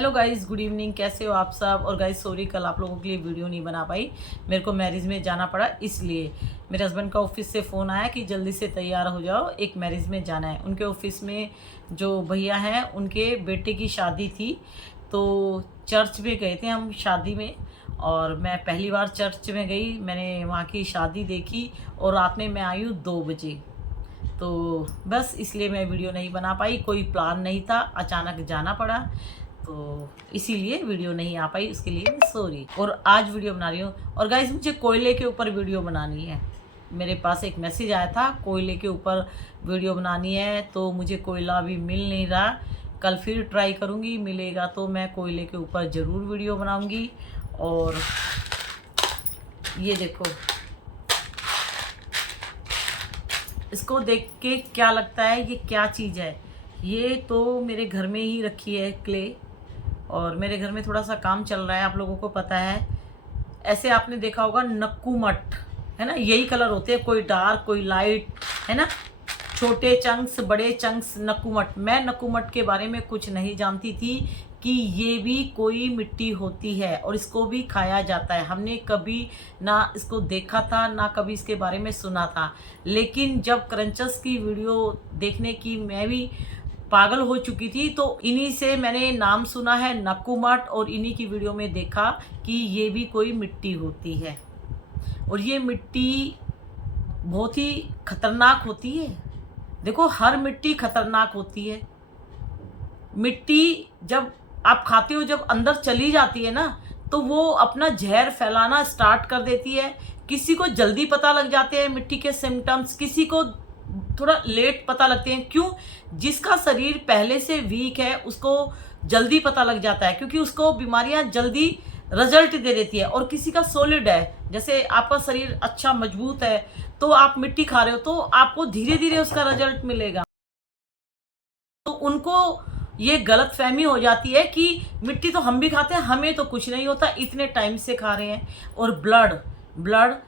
Hello guys, good evening. कैसे हो आप सब। और गाइस सॉरी, कल आप लोगों के लिए वीडियो नहीं बना पाई। मेरे को मैरिज में जाना पड़ा, इसलिए मेरे हस्बैंड का ऑफिस से फ़ोन आया कि जल्दी से तैयार हो जाओ, एक मैरिज में जाना है। उनके ऑफिस में जो भैया हैं उनके बेटे की शादी थी, तो चर्च में गए थे हम शादी में। और मैं पहली बार चर्च में गई, मैंने वहाँ की शादी देखी और रात में मैं आई हूँ 2 बजे। तो बस इसलिए मैं वीडियो नहीं बना पाई, कोई प्लान नहीं था, अचानक जाना पड़ा, तो इसीलिए वीडियो नहीं आ पाई, उसके लिए सॉरी। और आज वीडियो बना रही हूँ। और गाइस मुझे कोयले के ऊपर वीडियो बनानी है। मेरे पास एक मैसेज आया था कोयले के ऊपर वीडियो बनानी है, तो मुझे कोयला अभी मिल नहीं रहा। कल फिर ट्राई करूँगी, मिलेगा तो मैं कोयले के ऊपर ज़रूर वीडियो बनाऊँगी। और ये देखो, इसको देख के क्या लगता है ये क्या चीज़ है। ये तो मेरे घर में ही रखी है क्ले, और मेरे घर में थोड़ा सा काम चल रहा है, आप लोगों को पता है। ऐसे आपने देखा होगा नक्कू मट, है ना, यही कलर होते हैं, कोई डार्क कोई लाइट, है ना, छोटे चंक्स बड़े चंक्स, नक्कू मट। मैं नक्कू मट के बारे में कुछ नहीं जानती थी कि ये भी कोई मिट्टी होती है और इसको भी खाया जाता है। हमने कभी ना इसको देखा था, ना कभी इसके बारे में सुना था। लेकिन जब क्रंचस की वीडियो देखने की मैं भी पागल हो चुकी थी, तो इन्हीं से मैंने नाम सुना है नक्कू मट, और इन्हीं की वीडियो में देखा कि ये भी कोई मिट्टी होती है। और ये मिट्टी बहुत ही खतरनाक होती है। देखो, हर मिट्टी खतरनाक होती है। मिट्टी जब आप खाते हो, जब अंदर चली जाती है ना, तो वो अपना जहर फैलाना स्टार्ट कर देती है। किसी को जल्दी पता लग जाते हैं मिट्टी के सिम्टम्स, किसी को थोड़ा लेट पता लगते हैं। क्यों? जिसका शरीर पहले से वीक है उसको जल्दी पता लग जाता है, क्योंकि उसको बीमारियां जल्दी रिजल्ट दे देती है। और किसी का सॉलिड है, जैसे आपका शरीर अच्छा मजबूत है, तो आप मिट्टी खा रहे हो तो आपको धीरे धीरे उसका रिजल्ट मिलेगा। तो उनको ये गलत फहमी हो जाती है कि मिट्टी तो हम भी खाते हैं, हमें तो कुछ नहीं होता, इतने टाइम से खा रहे हैं। और ब्लड ब्लड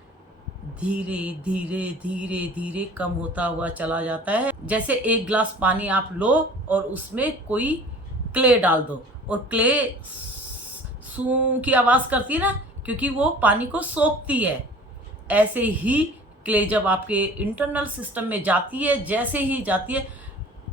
धीरे धीरे धीरे धीरे कम होता हुआ चला जाता है। जैसे एक ग्लास पानी आप लो और उसमें कोई क्ले डाल दो, और क्ले सू की आवाज़ करती है ना, क्योंकि वो पानी को सोखती है। ऐसे ही क्ले जब आपके इंटरनल सिस्टम में जाती है, जैसे ही जाती है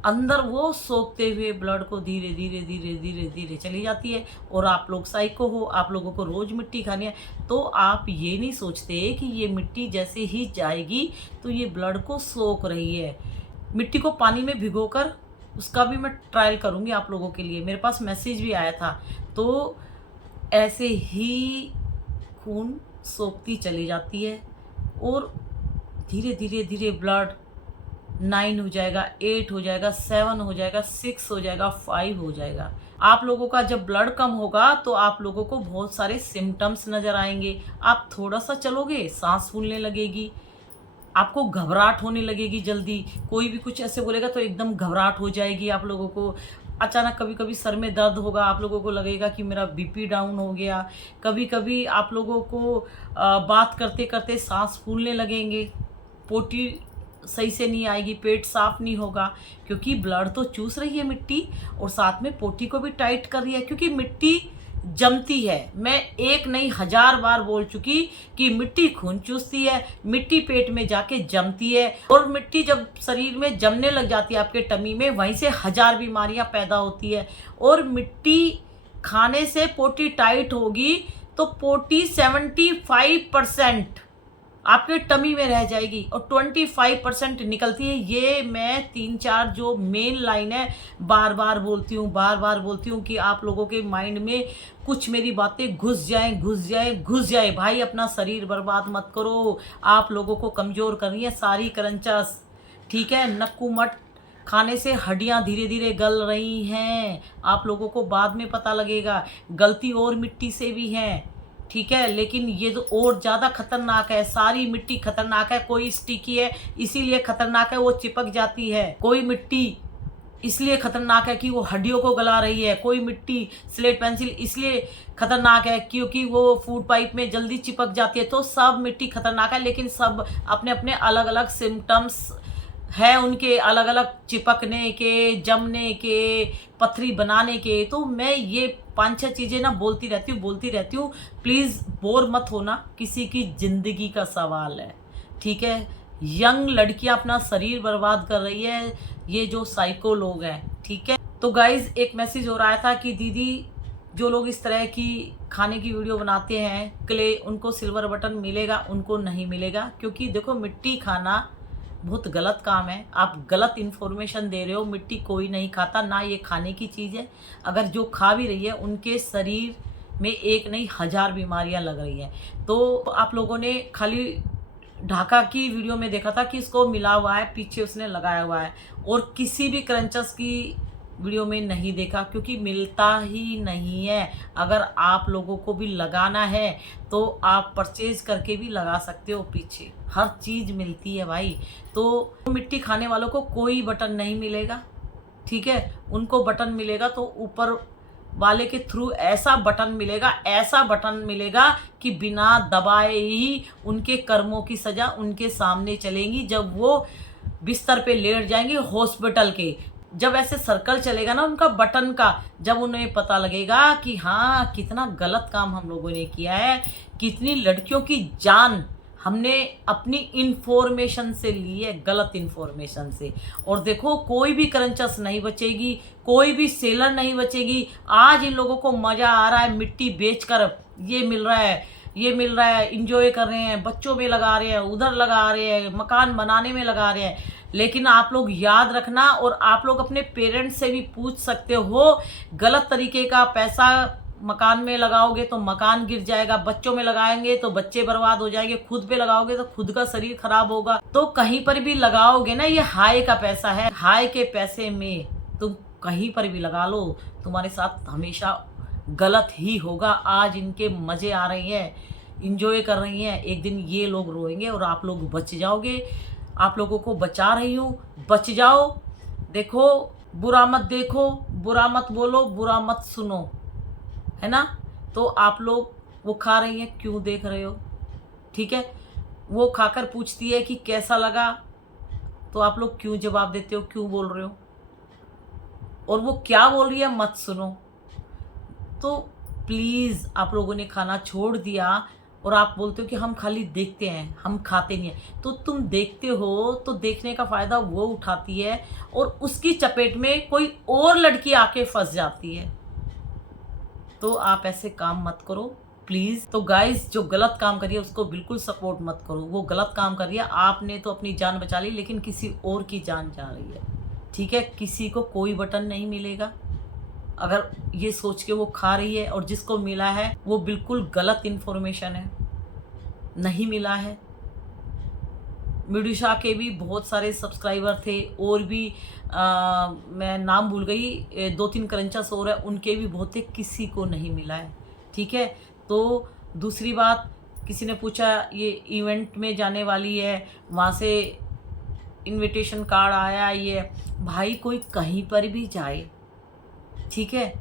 अंदर, वो सोखते हुए ब्लड को धीरे धीरे धीरे धीरे धीरे चली जाती है। और आप लोग साइको हो, आप लोगों को रोज़ मिट्टी खानी है, तो आप ये नहीं सोचते कि ये मिट्टी जैसे ही जाएगी तो ये ब्लड को सोख रही है। मिट्टी को पानी में भिगोकर, उसका भी मैं ट्रायल करूँगी आप लोगों के लिए, मेरे पास मैसेज भी आया था। तो ऐसे ही खून सोखती चली जाती है, और धीरे धीरे धीरे ब्लड 9 हो जाएगा, 8 हो जाएगा, 7 हो जाएगा, 6 हो जाएगा, 5 हो जाएगा। आप लोगों का जब ब्लड कम होगा तो आप लोगों को बहुत सारे सिम्टम्स नज़र आएंगे। आप थोड़ा सा चलोगे, सांस फूलने लगेगी, आपको घबराहट होने लगेगी जल्दी। कोई भी कुछ ऐसे बोलेगा तो एकदम घबराहट हो जाएगी आप लोगों को। अचानक कभी कभी सर में दर्द होगा, आप लोगों को लगेगा कि मेरा बीपी डाउन हो गया। कभी कभी आप लोगों को बात करते करते सांस फूलने लगेंगे, पोटी सही से नहीं आएगी, पेट साफ नहीं होगा, क्योंकि ब्लड तो चूस रही है मिट्टी, और साथ में पोटी को भी टाइट कर रही है, क्योंकि मिट्टी जमती है। मैं एक नहीं 1000 बार बोल चुकी कि मिट्टी खून चूसती है, मिट्टी पेट में जाके जमती है, और मिट्टी जब शरीर में जमने लग जाती है आपके टमी में, वहीं से 1000 बीमारियां पैदा होती है। और मिट्टी खाने से पोटी टाइट होगी तो पोटी 75% आपके टमी में रह जाएगी, और 25% निकलती है। ये मैं 3-4 जो मेन लाइन है बार बार बोलती हूँ, बार बार बोलती हूँ, कि आप लोगों के माइंड में कुछ मेरी बातें घुस जाएं, घुस जाएं, घुस जाए। भाई, अपना शरीर बर्बाद मत करो, आप लोगों को कमज़ोर कर रही है सारी क्रंचस, ठीक है। नक्कू मट खाने से हड्डियां धीरे धीरे गल रही हैं, आप लोगों को बाद में पता लगेगा। गलती और मिट्टी से भी है, ठीक है, लेकिन ये तो और ज़्यादा खतरनाक है। सारी मिट्टी खतरनाक है, कोई स्टिकी है इसीलिए खतरनाक है, वो चिपक जाती है। कोई मिट्टी इसलिए खतरनाक है कि वो हड्डियों को गला रही है। कोई मिट्टी स्लेट पेंसिल इसलिए खतरनाक है क्योंकि वो फूड पाइप में जल्दी चिपक जाती है। तो सब मिट्टी खतरनाक है, लेकिन सब अपने अपने अलग अलग सिम्टम्स है उनके अलग अलग चिपकने के, जमने के, पथरी बनाने के। तो मैं ये 5-6 चीज़ें ना बोलती रहती हूँ। प्लीज़ बोर मत होना, किसी की ज़िंदगी का सवाल है, ठीक है। यंग लड़कियां अपना शरीर बर्बाद कर रही है, ये जो साइको लोग हैं, ठीक है। तो गाइज एक मैसेज हो रहा था कि दीदी जो लोग इस तरह की खाने की वीडियो बनाते हैं क्ले, उनको सिल्वर बटन मिलेगा? उनको नहीं मिलेगा, क्योंकि देखो मिट्टी खाना बहुत गलत काम है। आप गलत इन्फॉर्मेशन दे रहे हो। मिट्टी कोई नहीं खाता, ना ये खाने की चीज़ है। अगर जो खा भी रही है उनके शरीर में एक नहीं 1000 बीमारियां लग रही हैं। तो आप लोगों ने खाली ढाका की वीडियो में देखा था कि इसको मिला हुआ है, पीछे उसने लगाया हुआ है, और किसी भी क्रंचर्स की वीडियो में नहीं देखा, क्योंकि मिलता ही नहीं है। अगर आप लोगों को भी लगाना है तो आप परचेज करके भी लगा सकते हो, पीछे हर चीज़ मिलती है भाई। तो मिट्टी खाने वालों को कोई बटन नहीं मिलेगा, ठीक है। उनको बटन मिलेगा तो ऊपर वाले के थ्रू ऐसा बटन मिलेगा, ऐसा बटन मिलेगा कि बिना दबाए ही उनके कर्मों की सज़ा उनके सामने चलेंगी। जब वो बिस्तर पे लेट जाएंगे हॉस्पिटल के, जब ऐसे सर्कल चलेगा ना उनका बटन का, जब उन्हें पता लगेगा कि हाँ कितना गलत काम हम लोगों ने किया है, कितनी लड़कियों की जान हमने अपनी इन्फॉर्मेशन से ली है, गलत इन्फॉर्मेशन से। और देखो कोई भी क्रंचर्स नहीं बचेगी, कोई भी सेलर नहीं बचेगी। आज इन लोगों को मज़ा आ रहा है मिट्टी बेचकर, ये मिल रहा है, ये मिल रहा है, इंजॉय कर रहे हैं, बच्चों में लगा रहे हैं, उधर लगा रहे हैं, मकान बनाने में लगा रहे हैं। लेकिन आप लोग याद रखना, और आप लोग अपने पेरेंट्स से भी पूछ सकते हो, गलत तरीके का पैसा मकान में लगाओगे तो मकान गिर जाएगा, बच्चों में लगाएंगे तो बच्चे बर्बाद हो जाएंगे, खुद पे लगाओगे तो खुद का शरीर खराब होगा। तो कहीं पर भी लगाओगे ना, ये हाय का पैसा है, हाय के पैसे में तुम कहीं पर भी लगा लो, तुम्हारे साथ हमेशा गलत ही होगा। आज इनके मजे आ रहे हैं, इंजॉय कर रही हैं, एक दिन ये लोग रोएंगे और आप लोग बच जाओगे। आप लोगों को बचा रही हूँ, बच जाओ। देखो बुरा मत देखो, बुरा मत बोलो, बुरा मत सुनो, है ना। तो आप लोग वो खा रही हैं, क्यों देख रहे हो, ठीक है। वो खाकर पूछती है कि कैसा लगा, तो आप लोग क्यों जवाब देते हो, क्यों बोल रहे हो। और वो क्या बोल रही है मत सुनो। तो प्लीज़ आप लोगों ने खाना छोड़ दिया और आप बोलते हो कि हम खाली देखते हैं, हम खाते नहीं हैं। तो तुम देखते हो तो देखने का फ़ायदा वो उठाती है और उसकी चपेट में कोई और लड़की आके फंस जाती है। तो आप ऐसे काम मत करो प्लीज़। तो गाइस जो गलत काम करिए उसको बिल्कुल सपोर्ट मत करो। वो गलत काम करिए, आपने तो अपनी जान बचा ली लेकिन किसी और की जान जा रही है, ठीक है। किसी को कोई बटन नहीं मिलेगा अगर ये सोच के वो खा रही है, और जिसको मिला है वो बिल्कुल गलत इन्फॉर्मेशन है, नहीं मिला है। मिडुषा के भी बहुत सारे सब्सक्राइबर थे, और भी मैं नाम भूल गई, 2-3 क्रंचर्स और है, उनके भी बहुत थे, किसी को नहीं मिला है, ठीक है। तो दूसरी बात, किसी ने पूछा ये इवेंट में जाने वाली है, वहाँ से इनविटेशन कार्ड आया, ये भाई कोई कहीं पर भी जाए, ठीक है,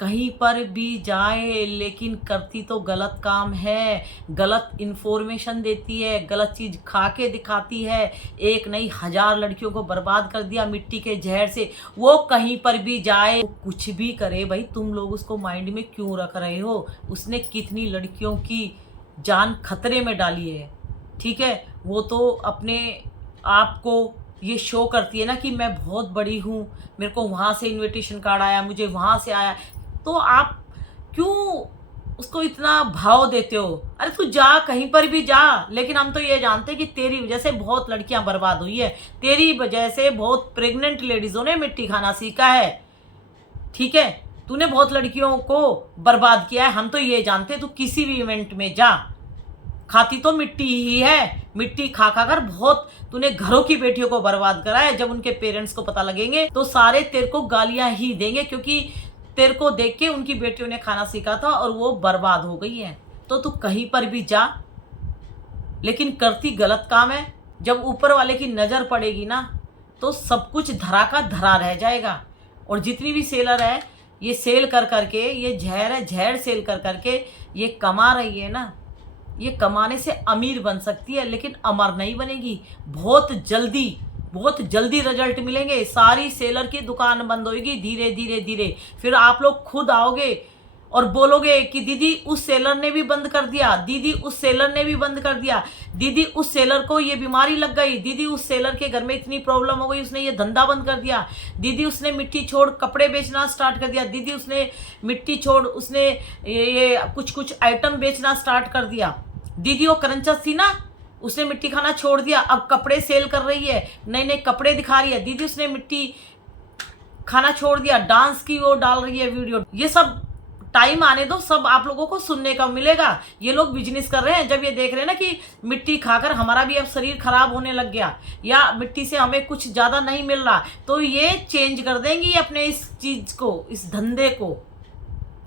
कहीं पर भी जाए, लेकिन करती तो गलत काम है, गलत इन्फॉर्मेशन देती है, गलत चीज़ खा के दिखाती है। एक नहीं 1000 लड़कियों को बर्बाद कर दिया मिट्टी के जहर से। वो कहीं पर भी जाए, वो कुछ भी करे, भाई तुम लोग उसको माइंड में क्यों रख रहे हो। उसने कितनी लड़कियों की जान खतरे में डाली है, ठीक है। वो तो अपने आप को ये शो करती है ना कि मैं बहुत बड़ी हूँ, मेरे को वहाँ से इनविटेशन कार्ड आया, मुझे वहाँ से आया। तो आप क्यों उसको इतना भाव देते हो। अरे तू जा, कहीं पर भी जा, लेकिन हम तो ये जानते हैं कि तेरी वजह से बहुत लड़कियां बर्बाद हुई है, तेरी वजह से बहुत प्रेग्नेंट लेडीज़ों ने मिट्टी खाना सीखा है, ठीक है। तूने बहुत लड़कियों को बर्बाद किया है, हम तो ये जानते हैं। तू किसी भी इवेंट में जा, खाती तो मिट्टी ही है, मिट्टी खा खा कर बहुत तूने घरों की बेटियों को बर्बाद करा है। जब उनके पेरेंट्स को पता लगेंगे तो सारे तेरे को गालियां ही देंगे, क्योंकि तेरे को देख के उनकी बेटियों ने खाना सीखा था और वो बर्बाद हो गई है। तो तू कहीं पर भी जा, लेकिन करती गलत काम है। जब ऊपर वाले की नज़र पड़ेगी ना तो सब कुछ धरा का धरा रह जाएगा। और जितनी भी सेलर है, ये सेल कर करके, ये जहर है, जहर सेल कर करके ये कमा रही है ना, ये कमाने से अमीर बन सकती है लेकिन अमर नहीं बनेगी। बहुत जल्दी बहुत जल्दी रिजल्ट मिलेंगे। सारी सेलर की दुकान बंद होगी धीरे धीरे धीरे। फिर आप लोग खुद आओगे और बोलोगे कि दीदी उस सेलर ने भी बंद कर दिया, दीदी उस सेलर ने भी बंद कर दिया, दीदी उस सेलर को ये बीमारी लग गई, दीदी उस सेलर के घर में इतनी प्रॉब्लम हो गई, उसने ये धंधा बंद कर दिया, दीदी उसने मिट्टी छोड़ कपड़े बेचना स्टार्ट कर दिया, दीदी उसने मिट्टी छोड़ उसने ये कुछ कुछ आइटम बेचना स्टार्ट कर दिया, दीदी वो करंचस थी ना उसने मिट्टी खाना छोड़ दिया, अब कपड़े सेल कर रही है, नए नए कपड़े दिखा रही है, दीदी उसने मिट्टी खाना छोड़ दिया, डांस की वो डाल रही है वीडियो। ये सब टाइम आने दो, सब आप लोगों को सुनने का मिलेगा। ये लोग बिजनेस कर रहे हैं, जब ये देख रहे हैं ना कि मिट्टी खाकर हमारा भी अब शरीर खराब होने लग गया या मिट्टी से हमें कुछ ज़्यादा नहीं मिल रहा, तो ये चेंज कर देंगी अपने इस चीज़ को, इस धंधे को।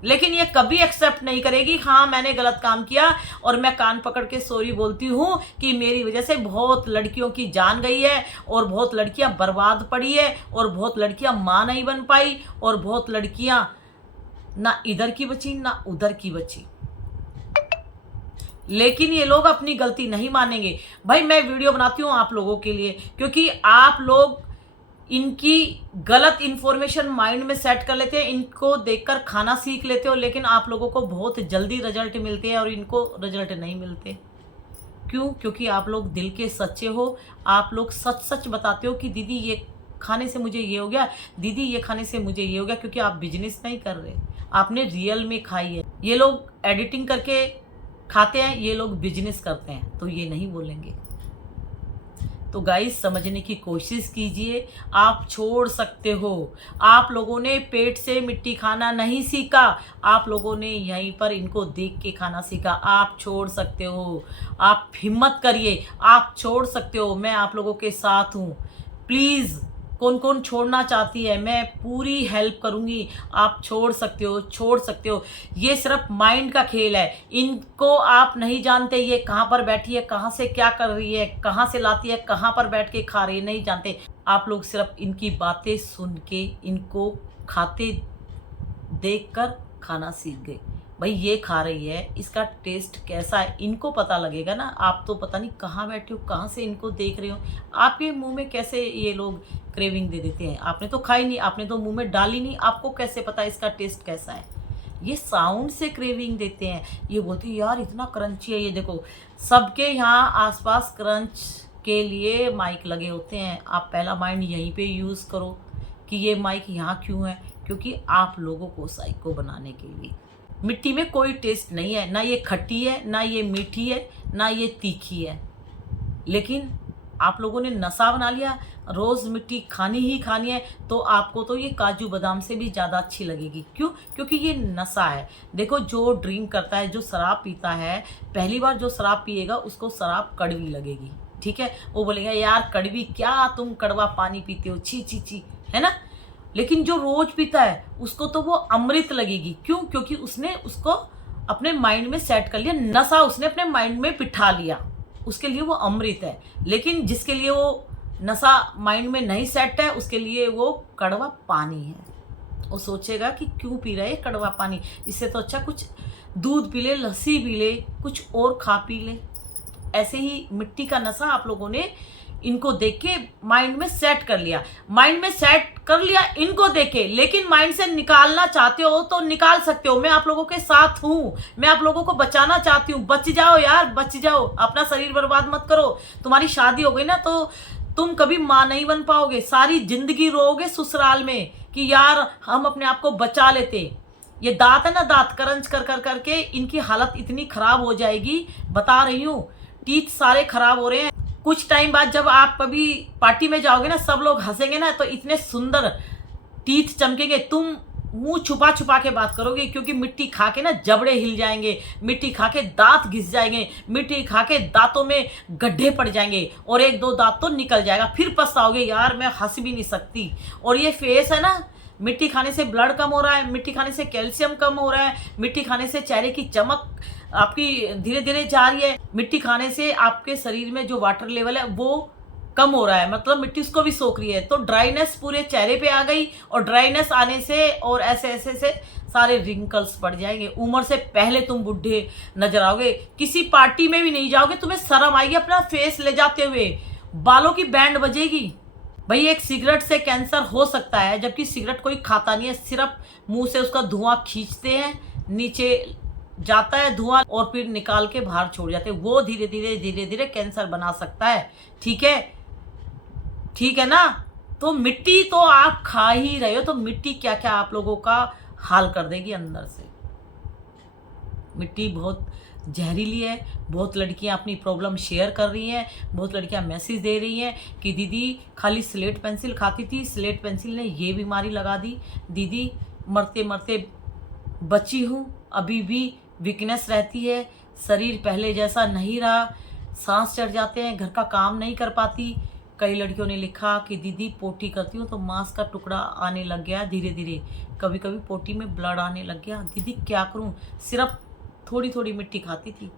लेकिन ये कभी एक्सेप्ट नहीं करेगी हाँ मैंने गलत काम किया और मैं कान पकड़ के सॉरी बोलती हूँ कि मेरी वजह से बहुत लड़कियों की जान गई है और बहुत लड़कियाँ बर्बाद पड़ी है और बहुत लड़कियाँ माँ नहीं बन पाई और बहुत लड़कियाँ ना इधर की बची ना उधर की बची। लेकिन ये लोग अपनी गलती नहीं मानेंगे। भाई मैं वीडियो बनाती हूँ आप लोगों के लिए, क्योंकि आप लोग इनकी गलत इन्फॉर्मेशन माइंड में सेट कर लेते हैं, इनको देखकर खाना सीख लेते हो, लेकिन आप लोगों को बहुत जल्दी रिजल्ट मिलते हैं और इनको रिजल्ट नहीं मिलते। क्यों? क्योंकि आप लोग दिल के सच्चे हो, आप लोग सच सच बताते हो कि दीदी ये खाने से मुझे ये हो गया, दीदी ये खाने से मुझे ये हो गया, क्योंकि आप बिजनेस नहीं कर रहे, आपने रियल में खाई है। ये लोग एडिटिंग करके खाते हैं, ये लोग बिजनेस करते हैं, तो ये नहीं बोलेंगे। तो गाइस समझने की कोशिश कीजिए, आप छोड़ सकते हो। आप लोगों ने पेट से मिट्टी खाना नहीं सीखा, आप लोगों ने यहीं पर इनको देख के खाना सीखा। आप छोड़ सकते हो, आप हिम्मत करिए, आप छोड़ सकते हो। मैं आप लोगों के साथ हूँ। प्लीज़ कौन कौन छोड़ना चाहती है, मैं पूरी हेल्प करूँगी। आप छोड़ सकते हो, छोड़ सकते हो। ये सिर्फ माइंड का खेल है, इनको आप नहीं जानते ये कहाँ पर बैठी है, कहाँ से क्या कर रही है, कहाँ से लाती है, कहाँ पर बैठ के खा रही है, नहीं जानते। आप लोग सिर्फ इनकी बातें सुन के इनको खाते देख कर खाना सीख गए। भाई ये खा रही है, इसका टेस्ट कैसा है इनको पता लगेगा ना। आप तो पता नहीं कहाँ बैठे हो, कहाँ से इनको देख रहे हो, आपके मुंह में कैसे ये लोग क्रेविंग दे देते हैं। आपने तो खाई नहीं, आपने तो मुंह में डाली नहीं, आपको कैसे पता इसका टेस्ट कैसा है। ये साउंड से क्रेविंग देते हैं, ये बोलते हैं यार इतना क्रंची है। ये देखो सबके यहाँ आसपास क्रंच के लिए माइक लगे होते हैं। आप पहला माइंड यहीं पे यूज़ करो कि ये माइक यहाँ क्यों है, क्योंकि आप लोगों को साइको बनाने के लिए। मिट्टी में कोई टेस्ट नहीं है, ना ये खट्टी है, ना ये मीठी है, ना ये तीखी है, लेकिन आप लोगों ने नशा बना लिया, रोज़ मिट्टी खानी ही खानी है। तो आपको तो ये काजू बादाम से भी ज़्यादा अच्छी लगेगी। क्यों? क्योंकि ये नशा है। देखो जो ड्रिंक करता है, जो शराब पीता है, पहली बार जो शराब पिएगा उसको शराब कड़वी लगेगी, ठीक है। वो बोलेगा यार कड़वी, क्या तुम कड़वा पानी पीते हो, छी छी छी, है ना। लेकिन जो रोज पीता है उसको तो वो अमृत लगेगी। क्यों? क्योंकि उसने उसको अपने माइंड में सेट कर लिया, नशा उसने अपने माइंड में बिठा लिया, उसके लिए वो अमृत है। लेकिन जिसके लिए वो नशा माइंड में नहीं सेट है, उसके लिए वो कड़वा पानी है। वो सोचेगा कि क्यों पी रहा है कड़वा पानी, इससे तो अच्छा कुछ दूध पी ले, लस्सी पी ले, कुछ और खा पी ले। ऐसे ही मिट्टी का नशा आप लोगों ने इनको देख के माइंड में सेट कर लिया, माइंड में सेट कर लिया इनको देख के। लेकिन माइंड से निकालना चाहते हो तो निकाल सकते हो, मैं आप लोगों के साथ हूँ, मैं आप लोगों को बचाना चाहती हूँ। बच जाओ यार, बच जाओ, अपना शरीर बर्बाद मत करो। तुम्हारी शादी हो गई ना तो तुम कभी माँ नहीं बन पाओगे, सारी जिंदगी रोओगे ससुराल में कि यार हम अपने आप को बचा लेते। ये दांत है ना, दांत करंच कर कर करके इनकी हालत इतनी खराब हो जाएगी, बता रही हूँ। टीथ सारे खराब हो रहे हैं। कुछ टाइम बाद जब आप कभी पार्टी में जाओगे ना, सब लोग हंसेंगे ना, तो इतने सुंदर टीथ चमकेंगे, तुम मुंह छुपा छुपा के बात करोगे, क्योंकि मिट्टी खा के ना जबड़े हिल जाएंगे, मिट्टी खा के दांत घिस जाएंगे, मिट्टी खा के दांतों में गड्ढे पड़ जाएंगे और एक दो दांत तो निकल जाएगा। फिर पछताओगे यार मैं हंस भी नहीं सकती। और ये फेस है ना, मिट्टी खाने से ब्लड कम हो रहा है, मिट्टी खाने से कैल्शियम कम हो रहा है, मिट्टी खाने से चेहरे की चमक आपकी धीरे धीरे जा रही है, मिट्टी खाने से आपके शरीर में जो वाटर लेवल है वो कम हो रहा है, मतलब मिट्टी उसको भी सोख रही है। तो ड्राइनेस पूरे चेहरे पे आ गई, और ड्राइनेस आने से और ऐसे ऐसे से सारे रिंकल्स पड़ जाएंगे। उम्र से पहले तुम बुढ़े नजर आओगे, किसी पार्टी में भी नहीं जाओगे, तुम्हें शर्म आएगी अपना फेस ले जाते हुए, बालों की बैंड बजेगी, भाई एक सिगरेट से कैंसर हो सकता है, जबकि सिगरेट कोई खाता नहीं है, सिर्फ मुंह से उसका धुआं खींचते हैं, नीचे जाता है धुआं और फिर निकाल के बाहर छोड़ जाते हैं। वो धीरे धीरे कैंसर बना सकता है। ठीक है, ठीक है ना। तो मिट्टी तो आप खा ही रहे हो, तो मिट्टी क्या क्या आप लोगों का हाल कर देगी अंदर से। मिट्टी बहुत जहरीली है। बहुत लड़कियां अपनी प्रॉब्लम शेयर कर रही हैं, बहुत लड़कियां मैसेज दे रही हैं कि दीदी खाली स्लेट पेंसिल खाती थी, स्लेट पेंसिल ने ये बीमारी लगा दी, दीदी मरते मरते बची हूँ, अभी भी वीकनेस रहती है, शरीर पहले जैसा नहीं रहा, सांस चढ़ जाते हैं, घर का काम नहीं कर पाती। कई लड़कियों ने लिखा कि दीदी पोटी करती हूँ तो मांस का टुकड़ा आने लग गया धीरे धीरे, कभी कभी पोटी में ब्लड आने लग गया, दीदी क्या करूँ, सिर्फ थोड़ी थोड़ी मिट्टी खाती थी।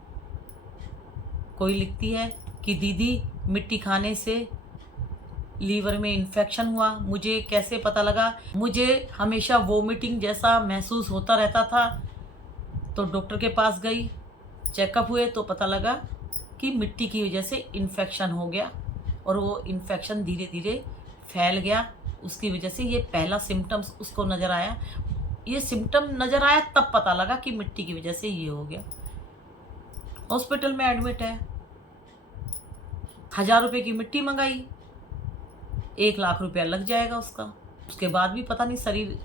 कोई लिखती है कि दीदी मिट्टी खाने से लीवर में इन्फेक्शन हुआ, मुझे कैसे पता लगा, मुझे हमेशा वोमिटिंग जैसा महसूस होता रहता था, तो डॉक्टर के पास गई, चेकअप हुए तो पता लगा कि मिट्टी की वजह से इन्फेक्शन हो गया और वो इन्फेक्शन धीरे धीरे फैल गया। उसकी वजह से ये पहला सिम्टम्स उसको नज़र आया, ये सिम्टम नज़र आया तब पता लगा कि मिट्टी की वजह से ये हो गया। हॉस्पिटल में एडमिट है, 1000 रुपये की मिट्टी मंगाई, 1 लाख रुपया लग जाएगा उसका। उसके बाद भी पता नहीं शरीर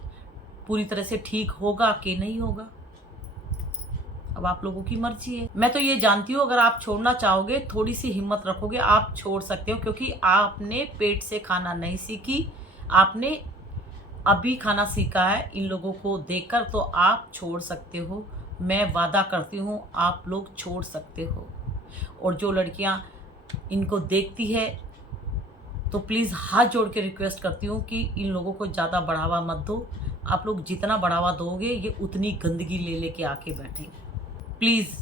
पूरी तरह से ठीक होगा कि नहीं होगा। अब आप लोगों की मर्जी है। मैं तो ये जानती हूँ अगर आप छोड़ना चाहोगे, थोड़ी सी हिम्मत रखोगे, आप छोड़ सकते हो, क्योंकि आपने पेट से खाना नहीं सीखी, आपने अभी खाना सीखा है इन लोगों को देखकर, तो आप छोड़ सकते हो। मैं वादा करती हूँ आप लोग छोड़ सकते हो। और जो लड़कियाँ इनको देखती है तो प्लीज़ हाथ जोड़ के रिक्वेस्ट करती हूँ कि इन लोगों को ज़्यादा बढ़ावा मत दो। आप लोग जितना बढ़ावा दोगे ये उतनी गंदगी ले लेके आके बैठेंगे। प्लीज़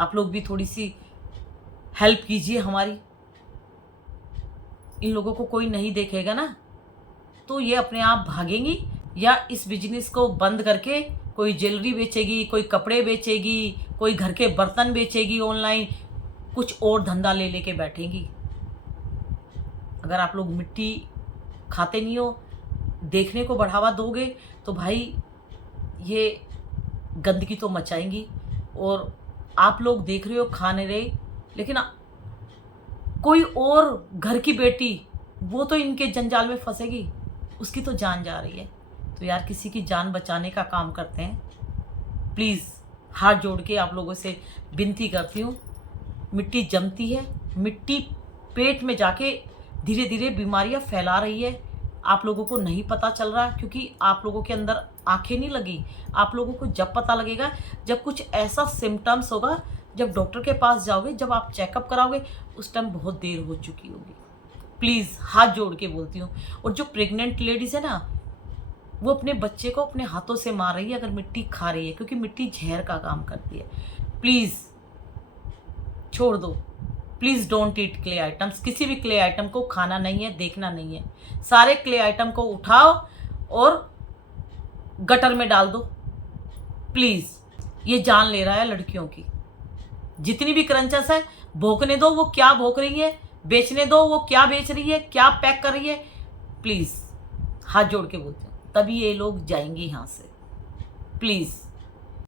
आप लोग भी थोड़ी सी हेल्प कीजिए हमारी। इन लोगों को कोई नहीं देखेगा ना तो ये अपने आप भागेंगी, या इस बिजनेस को बंद करके कोई ज्वेलरी बेचेगी, कोई कपड़े बेचेगी, कोई घर के बर्तन बेचेगी ऑनलाइन, कुछ और धंधा ले लेके बैठेंगी। अगर आप लोग मिट्टी खाते नहीं हो, देखने को बढ़ावा दोगे तो भाई ये गंदगी तो मचाएंगी। और आप लोग देख रहे हो खा नहीं रहे, लेकिन कोई और घर की बेटी वो तो इनके जंजाल में फंसेगी, उसकी तो जान जा रही है। तो यार किसी की जान बचाने का काम करते हैं। प्लीज़ हाथ जोड़ के आप लोगों से विनती करती हूँ, मिट्टी जमती है, मिट्टी पेट में जाके धीरे धीरे बीमारियां फैला रही है। आप लोगों को नहीं पता चल रहा क्योंकि आप लोगों के अंदर आंखें नहीं लगी। आप लोगों को जब पता लगेगा, जब कुछ ऐसा सिम्टम्स होगा, जब डॉक्टर के पास जाओगे, जब आप चेकअप कराओगे, उस टाइम बहुत देर हो चुकी होगी। प्लीज़ हाथ जोड़ के बोलती हूँ। और जो प्रेग्नेंट लेडीज़ है ना, वो अपने बच्चे को अपने हाथों से मार रही है अगर मिट्टी खा रही है, क्योंकि मिट्टी जहर का काम करती है। प्लीज़ छोड़ दो। Please don't eat clay items. किसी भी क्ले आइटम को खाना नहीं है, देखना नहीं है। सारे क्ले आइटम को उठाओ और गटर में डाल दो। प्लीज़, ये जान ले रहा है लड़कियों की। जितनी भी क्रंचस है भोंकने दो, वो क्या भोंक रही है, बेचने दो वो क्या बेच रही है, क्या पैक कर रही है। प्लीज़ हाथ जोड़ के बोलते हैं, तभी ये लोग जाएंगे यहाँ से। प्लीज़।